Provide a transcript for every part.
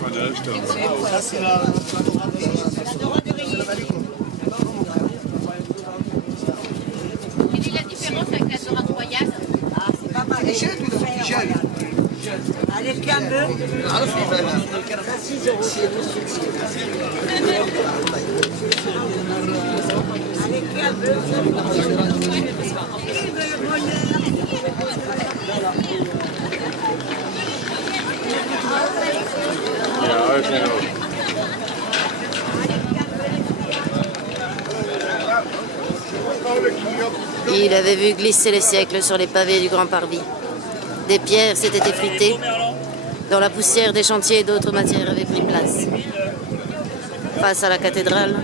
Quelle est la différence avec la dorade royale? C'est pas mal. Jeune. Allez, calme. Allez, Il avait vu glisser les siècles sur les pavés du grand parvis. Des pierres s'étaient effritées. Dans la poussière des chantiers, d'autres matières avaient pris place. Face à la cathédrale,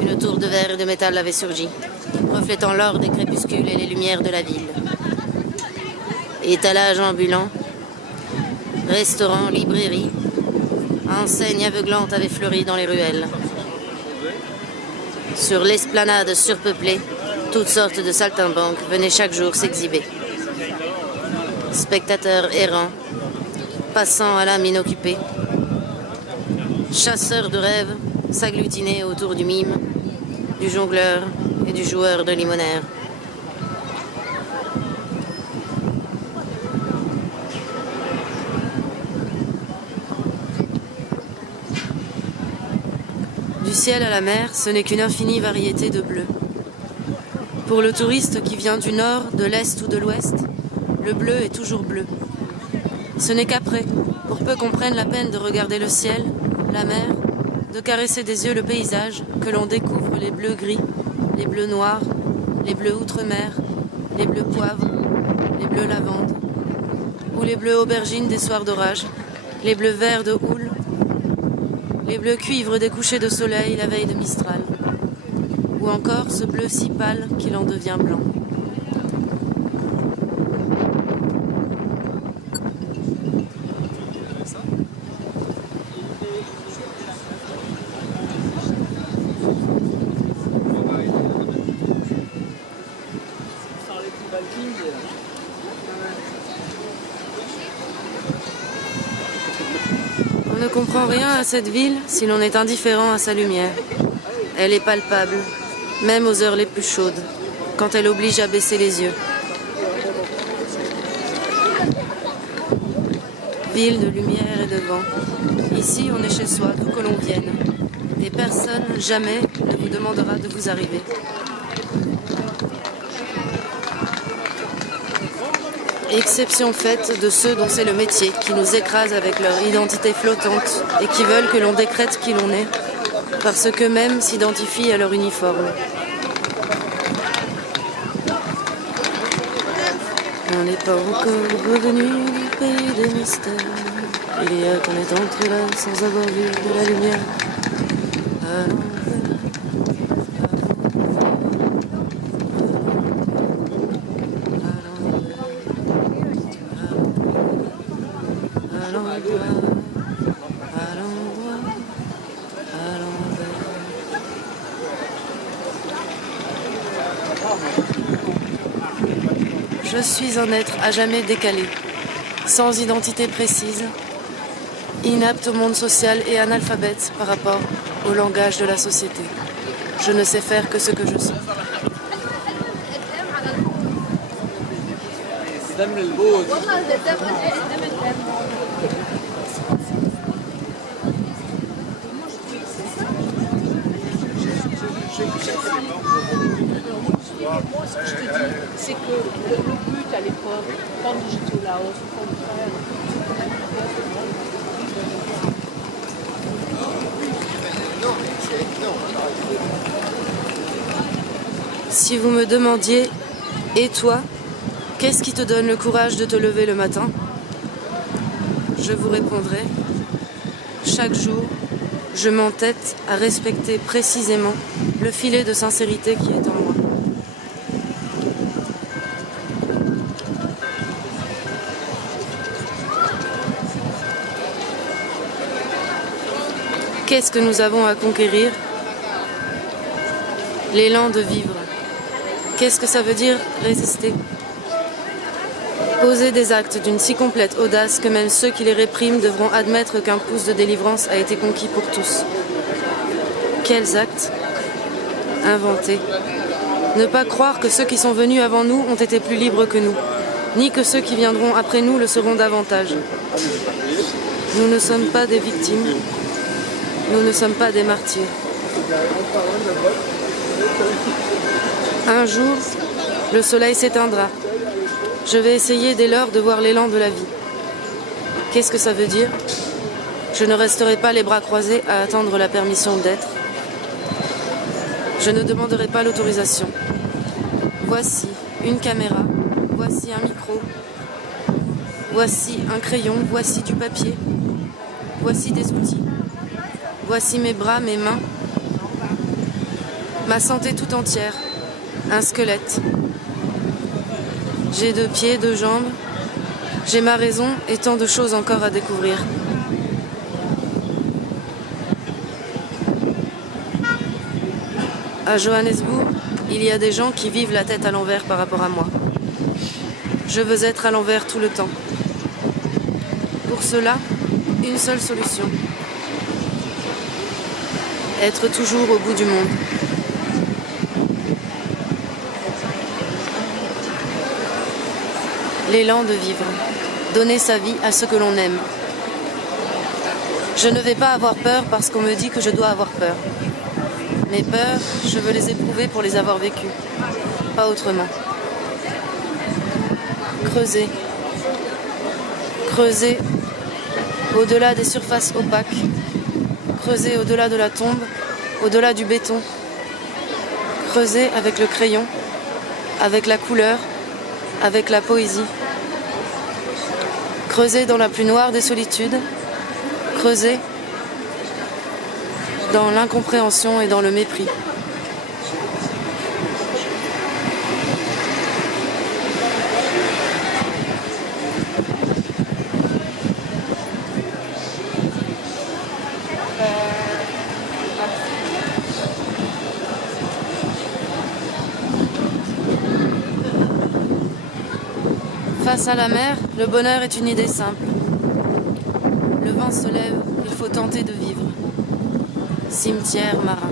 une tour de verre et de métal avait surgi, reflétant l'or des crépuscules et les lumières de la ville. Étalage ambulant, restaurant, librairie, enseignes aveuglantes avaient fleuri dans les ruelles. Sur l'esplanade surpeuplée, toutes sortes de saltimbanques venaient chaque jour s'exhiber. Spectateurs errants, passants à l'âme inoccupée, chasseurs de rêves s'agglutinaient autour du mime, du jongleur et du joueur de limonaire. Du ciel à la mer, ce n'est qu'une infinie variété de bleus. Pour le touriste qui vient du nord, de l'est ou de l'ouest, le bleu est toujours bleu. Ce n'est qu'après, pour peu qu'on prenne la peine de regarder le ciel, la mer, de caresser des yeux le paysage, que l'on découvre les bleus gris, les bleus noirs, les bleus outre-mer, les bleus poivre, les bleus lavande, ou les bleus aubergines des soirs d'orage, les bleus verts de houle, les bleus cuivre des couchers de soleil la veille de Mistral, ou encore ce bleu si pâle qu'il en devient blanc. On ne comprend rien à cette ville si l'on est indifférent à sa lumière. Elle est palpable, même aux heures les plus chaudes, quand elle oblige à baisser les yeux. Ville de lumière et de vent. Ici, on est chez soi, d'où que l'on vienne. Et personne, jamais, ne vous demandera de vous arriver. Exception faite de ceux dont c'est le métier, qui nous écrasent avec leur identité flottante et qui veulent que l'on décrète qui l'on est, parce qu'eux-mêmes s'identifient à leur uniforme. On n'est pas encore revenu du pays des mystères. Il y a qu'on est entré là sans avoir vu de la lumière. Je suis un être à jamais décalé, sans identité précise, inapte au monde social et analphabète par rapport au langage de la société. Je ne sais faire que ce que je sens. Moi, ce que je te dis, c'est que le but à l'époque, quand j'étais au Laos, au contraire, Si vous me demandiez, et toi, qu'est-ce qui te donne le courage de te lever le matin? Je vous répondrai, chaque jour, je m'entête à respecter précisément le filet de sincérité qui est en moi. Qu'est-ce que nous avons à conquérir? L'élan de vivre. Qu'est-ce que ça veut dire résister? Poser des actes d'une si complète audace que même ceux qui les répriment devront admettre qu'un pouce de délivrance a été conquis pour tous. Quels actes? Inventés. Ne pas croire que ceux qui sont venus avant nous ont été plus libres que nous, ni que ceux qui viendront après nous le seront davantage. Nous ne sommes pas des victimes, nous ne sommes pas des martyrs. Un jour, le soleil s'éteindra. Je vais essayer dès lors de voir l'élan de la vie. Qu'est-ce que ça veut dire? Je ne resterai pas les bras croisés à attendre la permission d'être. Je ne demanderai pas l'autorisation. Voici une caméra, voici un micro, voici un crayon, voici du papier, voici des outils, voici mes bras, mes mains, ma santé tout entière, un squelette. J'ai 2 pieds, 2 jambes, j'ai ma raison et tant de choses encore à découvrir. À Johannesburg, il y a des gens qui vivent la tête à l'envers par rapport à moi. Je veux être à l'envers tout le temps. Pour cela, une seule solution. Être toujours au bout du monde. L'élan de vivre. Donner sa vie à ce que l'on aime. Je ne vais pas avoir peur parce qu'on me dit que je dois avoir peur. Mes peurs, je veux les éprouver pour les avoir vécues. Pas autrement. Creuser. Creuser au-delà des surfaces opaques. Creuser au-delà de la tombe, au-delà du béton. Creuser avec le crayon, avec la couleur, avec la poésie. Creuser dans la plus noire des solitudes. Creuser dans l'incompréhension et dans le mépris. Face à la mer, le bonheur est une idée simple. Le vent se lève, il faut tenter de vivre. Cimetière marin.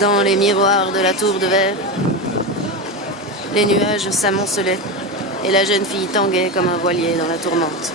Dans les miroirs de la tour de verre, les nuages s'amoncelaient et la jeune fille tanguait comme un voilier dans la tourmente.